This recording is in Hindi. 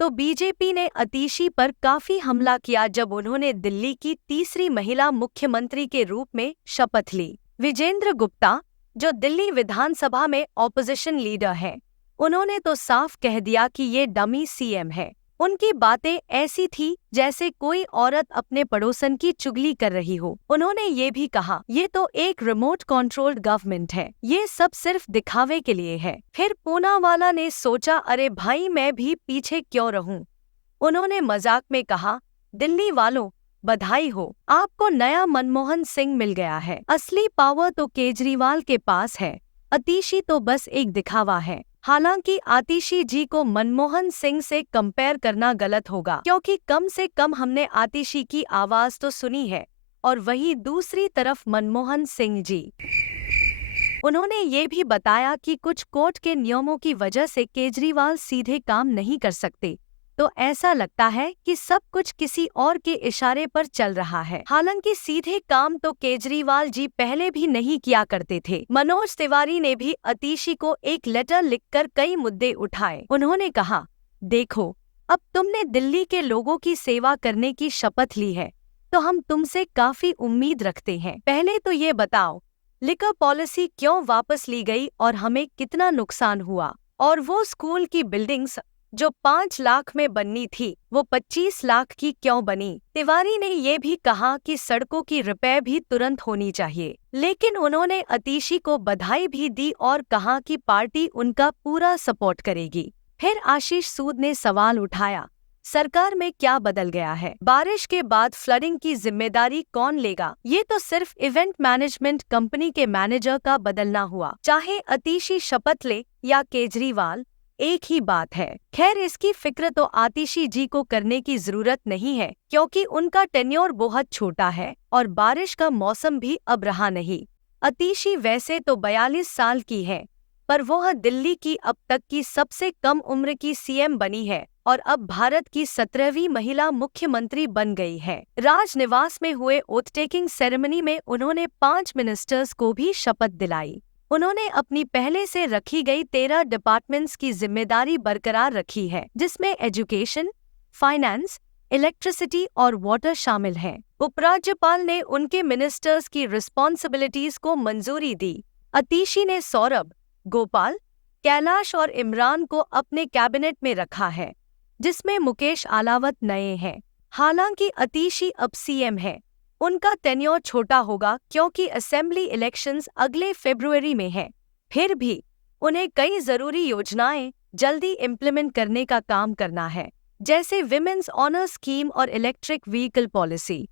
तो बीजेपी ने अतीशी पर काफी हमला किया जब उन्होंने दिल्ली की तीसरी महिला मुख्यमंत्री के रूप में शपथ ली। विजेंद्र गुप्ता, जो दिल्ली विधानसभा में ऑपोजिशन लीडर हैं, उन्होंने तो साफ कह दिया कि ये डमी सीएम है। उनकी बातें ऐसी थी जैसे कोई औरत अपने पड़ोसन की चुगली कर रही हो। उन्होंने ये भी कहा, ये तो एक रिमोट कंट्रोल्ड गवर्नमेंट है, ये सब सिर्फ दिखावे के लिए है। फिर पूनावाला ने सोचा, अरे भाई मैं भी पीछे क्यों रहूं। उन्होंने मजाक में कहा, दिल्ली वालों बधाई हो, आपको नया मनमोहन सिंह मिल गया है। असली पावर तो केजरीवाल के पास है, अतीशी तो बस एक दिखावा है। हालांकि आतिशी जी को मनमोहन सिंह से कंपेयर करना गलत होगा, क्योंकि कम से कम हमने आतिशी की आवाज तो सुनी है। और वहीं दूसरी तरफ मनमोहन सिंह जी, उन्होंने ये भी बताया कि कुछ कोर्ट के नियमों की वजह से केजरीवाल सीधे काम नहीं कर सकते, तो ऐसा लगता है कि सब कुछ किसी और के इशारे पर चल रहा है। हालांकि सीधे काम तो केजरीवाल जी पहले भी नहीं किया करते थे। मनोज तिवारी ने भी अतीशी को एक लेटर लिखकर कई मुद्दे उठाए। उन्होंने कहा, देखो, अब तुमने दिल्ली के लोगों की सेवा करने की शपथ ली है, तो हम तुमसे काफी उम्मीद रखते हैं। पहले तो ये बताओ, लिकर पॉलिसी क्यों वापस ली गई और हमें कितना नुकसान हुआ? और वो स्कूल की बिल्डिंग्स जो 5 लाख में बननी थी, वो 25 लाख की क्यों बनी? तिवारी ने ये भी कहा कि सड़कों की रिपेयर भी तुरंत होनी चाहिए। लेकिन उन्होंने अतीशी को बधाई भी दी और कहा कि पार्टी उनका पूरा सपोर्ट करेगी। फिर आशीष सूद ने सवाल उठाया, सरकार में क्या बदल गया है? बारिश के बाद फ्लडिंग की जिम्मेदारी कौन लेगा? ये तो सिर्फ इवेंट मैनेजमेंट कंपनी के मैनेजर का बदलना हुआ। चाहे अतीशी शपथ ले या केजरीवाल, एक ही बात है। खैर, इसकी फिक्र तो आतिशी जी को करने की जरूरत नहीं है, क्योंकि उनका टेन्योर बहुत छोटा है और बारिश का मौसम भी अब रहा नहीं। अतीशी वैसे तो 42 साल की है, पर वह दिल्ली की अब तक की सबसे कम उम्र की सीएम बनी है और अब भारत की 17वीं महिला मुख्यमंत्री बन गई है। राजनिवास में हुए ओथ टेकिंग सेरेमनी में उन्होंने 5 मिनिस्टर्स को भी शपथ दिलाई। उन्होंने अपनी पहले से रखी गई 13 डिपार्टमेंट्स की जिम्मेदारी बरकरार रखी है, जिसमें एजुकेशन, फाइनेंस, इलेक्ट्रिसिटी और वाटर शामिल हैं। उपराज्यपाल ने उनके मिनिस्टर्स की रिस्पॉन्सिबिलिटीज को मंजूरी दी। अतीशी ने सौरभ, गोपाल, कैलाश और इमरान को अपने कैबिनेट में रखा है, जिसमें मुकेश अलावत नए हैं। हालांकि अतीशी अब सीएम है, उनका टेन्योर छोटा होगा क्योंकि असेंबली इलेक्शंस अगले फरवरी में हैं। फिर भी उन्हें कई जरूरी योजनाएं जल्दी इम्प्लीमेंट करने का काम करना है, जैसे विमेंस ऑनर स्कीम और इलेक्ट्रिक व्हीकल पॉलिसी।